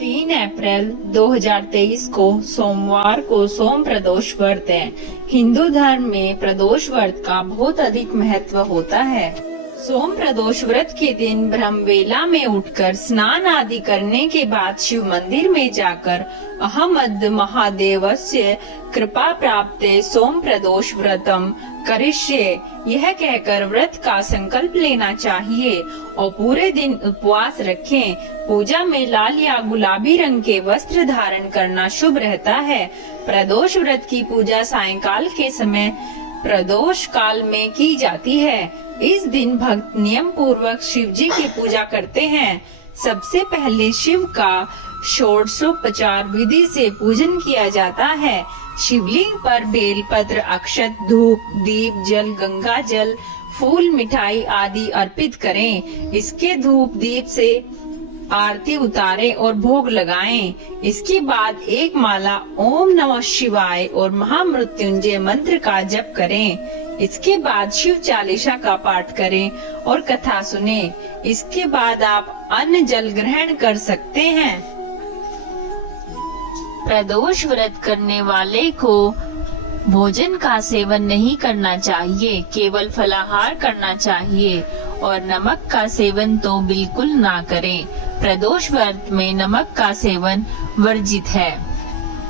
3 अप्रैल 2023 को सोमवार को सोम प्रदोष व्रत है। हिंदू धर्म में प्रदोष व्रत का बहुत अधिक महत्व होता है। सोम प्रदोष व्रत के दिन ब्रह्मवेला में उठकर स्नान आदि करने के बाद शिव मंदिर में जाकर अहमद महादेवस्य कृपा प्राप्ते सोम प्रदोष व्रतम करिष्ये यह कहकर व्रत का संकल्प लेना चाहिए और पूरे दिन उपवास रखें। पूजा में लाल या गुलाबी रंग के वस्त्र धारण करना शुभ रहता है। प्रदोष व्रत की पूजा सायंकाल के समय प्रदोष काल में की जाती है। इस दिन भक्त नियम पूर्वक शिव जी की पूजा करते हैं। सबसे पहले शिव का षोडशोपचार विधि से पूजन किया जाता है। शिवलिंग पर बेल पत्र, अक्षत, धूप, दीप, जल, गंगा जल, फूल, मिठाई आदि अर्पित करें। इसके धूप दीप से आरती उतारें और भोग लगाएं। इसके बाद एक माला ओम नमः शिवाय और महामृत्युंजय मंत्र का जप करें। इसके बाद शिव चालीसा का पाठ करें और कथा सुनें। इसके बाद आप अन्न जल ग्रहण कर सकते हैं। प्रदोष व्रत करने वाले को भोजन का सेवन नहीं करना चाहिए, केवल फलाहार करना चाहिए और नमक का सेवन तो बिल्कुल ना करें। प्रदोष व्रत में नमक का सेवन वर्जित है।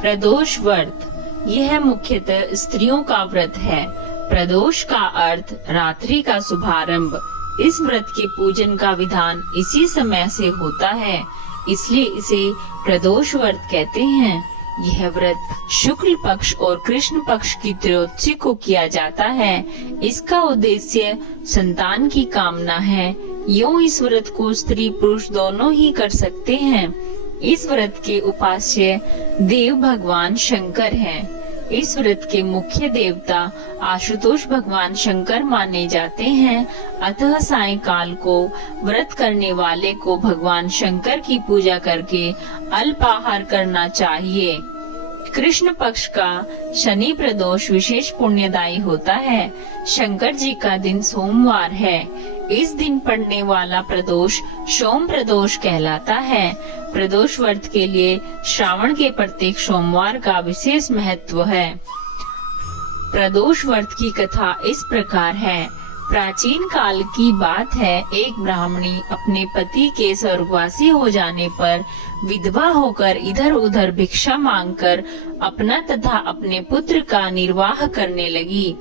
प्रदोष व्रत यह मुख्यतः स्त्रियों का व्रत है। प्रदोष का अर्थ रात्रि का शुभारंभ। इस व्रत के पूजन का विधान इसी समय से होता है, इसलिए इसे प्रदोष व्रत कहते हैं। यह व्रत शुक्ल पक्ष और कृष्ण पक्ष की त्रयोदशी को किया जाता है। इसका उद्देश्य संतान की कामना है। यूं इस व्रत को स्त्री पुरुष दोनों ही कर सकते हैं। इस व्रत के उपास्य देव भगवान शंकर हैं। इस व्रत के मुख्य देवता आशुतोष भगवान शंकर माने जाते हैं। अतः सायंकाल को व्रत करने वाले को भगवान शंकर की पूजा करके अल्पाहार करना चाहिए। कृष्ण पक्ष का शनि प्रदोष विशेष पुण्यदायी होता है। शंकर जी का दिन सोमवार है। इस दिन पड़ने वाला प्रदोष सोम प्रदोष कहलाता है। प्रदोष व्रत के लिए श्रावण के प्रत्येक सोमवार का विशेष महत्व है। प्रदोष व्रत की कथा इस प्रकार है। प्राचीन काल की बात है, एक ब्राह्मणी अपने पति के स्वर्गवासी हो जाने पर विधवा होकर इधर उधर भिक्षा मांगकर अपना तथा अपने पुत्र का निर्वाह करने लगी।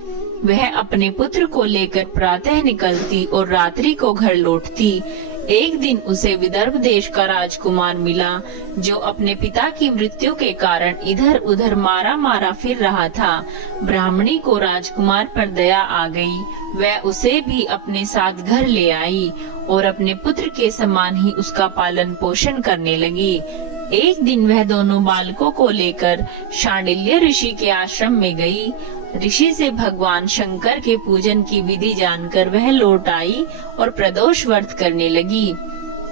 वह अपने पुत्र को लेकर प्रातः निकलती और रात्रि को घर लौटती। एक दिन उसे विदर्भ देश का राजकुमार मिला, जो अपने पिता की मृत्यु के कारण इधर उधर मारा मारा फिर रहा था। ब्राह्मणी को राजकुमार पर दया आ गई। वह उसे भी अपने साथ घर ले आई और अपने पुत्र के समान ही उसका पालन पोषण करने लगी। एक दिन वह दोनों बालकों को लेकर शांडिल्य ऋषि के आश्रम में गई। ऋषि से भगवान शंकर के पूजन की विधि जानकर वह लौट आई और प्रदोष व्रत करने लगी।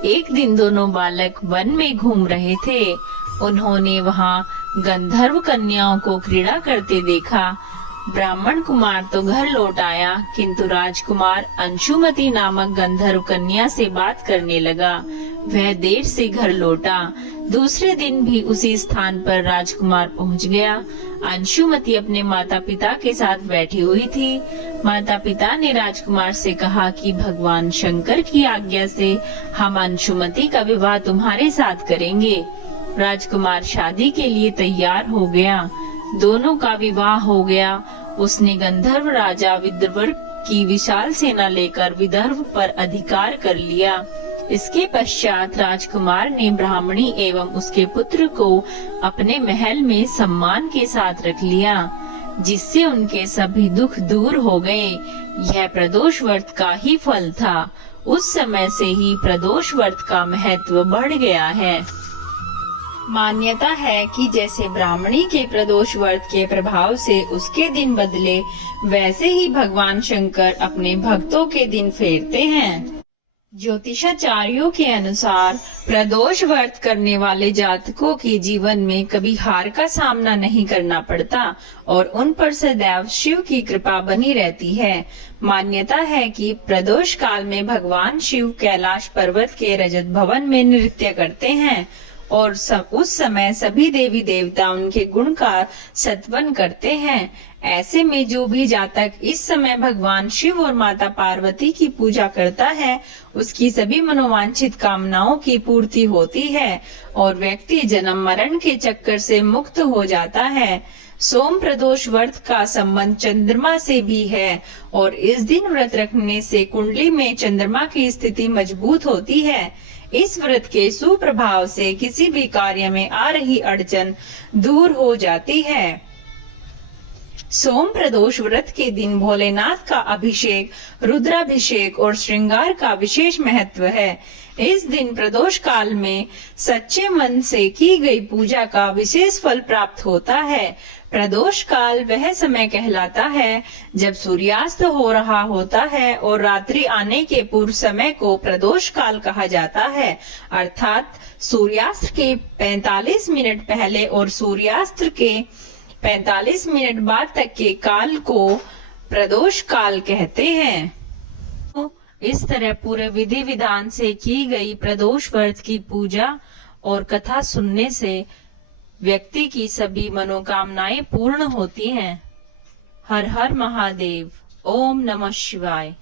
एक दिन दोनों बालक वन में घूम रहे थे। उन्होंने वहां गंधर्व कन्याओं को क्रीड़ा करते देखा। ब्राह्मण कुमार तो घर लौट आया, किंतु राजकुमार अंशुमति नामक गंधर्व कन्या से बात करने लगा। वह देर से घर लौटा। दूसरे दिन भी उसी स्थान पर राजकुमार पहुंच गया। अंशुमति अपने माता पिता के साथ बैठी हुई थी। माता पिता ने राजकुमार से कहा कि भगवान शंकर की आज्ञा से हम अंशुमति का विवाह तुम्हारे साथ करेंगे। राजकुमार शादी के लिए तैयार हो गया। दोनों का विवाह हो गया। उसने गंधर्व राजा विद्रवर की विशाल सेना लेकर विदर्भ पर अधिकार कर लिया। इसके पश्चात राजकुमार ने ब्राह्मणी एवं उसके पुत्र को अपने महल में सम्मान के साथ रख लिया, जिससे उनके सभी दुख दूर हो गए। यह प्रदोष व्रत का ही फल था। उस समय से ही प्रदोष व्रत का महत्व बढ़ गया है। मान्यता है कि जैसे ब्राह्मणी के प्रदोष व्रत के प्रभाव से उसके दिन बदले, वैसे ही भगवान शंकर अपने भक्तों के दिन फेरते हैं। ज्योतिषाचार्यों के अनुसार प्रदोष व्रत करने वाले जातकों के जीवन में कभी हार का सामना नहीं करना पड़ता और उन पर सदैव शिव की कृपा बनी रहती है। मान्यता है कि प्रदोष काल में भगवान शिव कैलाश पर्वत के रजत भवन में नृत्य करते हैं और उस समय सभी देवी देवता उनके गुण का सत्वन करते हैं। ऐसे में जो भी जातक इस समय भगवान शिव और माता पार्वती की पूजा करता है, उसकी सभी मनोवांछित कामनाओं की पूर्ति होती है और व्यक्ति जन्म मरण के चक्कर से मुक्त हो जाता है। सोम प्रदोष व्रत का संबंध चंद्रमा से भी है और इस दिन व्रत रखने से कुंडली में चंद्रमा की स्थिति मजबूत होती है। इस व्रत के सुप्रभाव से किसी भी कार्य में आ रही अड़चन दूर हो जाती है। सोम प्रदोष व्रत के दिन भोलेनाथ का अभिषेक, रुद्राभिषेक और श्रृंगार का विशेष महत्व है। इस दिन प्रदोष काल में सच्चे मन से की गई पूजा का विशेष फल प्राप्त होता है। प्रदोष काल वह समय कहलाता है जब सूर्यास्त हो रहा होता है और रात्रि आने के पूर्व समय को प्रदोष काल कहा जाता है, अर्थात सूर्यास्त के 45 मिनट पहले और सूर्यास्त के 45 मिनट बाद तक के काल को प्रदोष काल कहते हैं। तो इस तरह पूरे विधि विधान से की गई प्रदोष व्रत की पूजा और कथा सुनने से व्यक्ति की सभी मनोकामनाएं पूर्ण होती हैं। हर हर महादेव। ओम नमः शिवाय।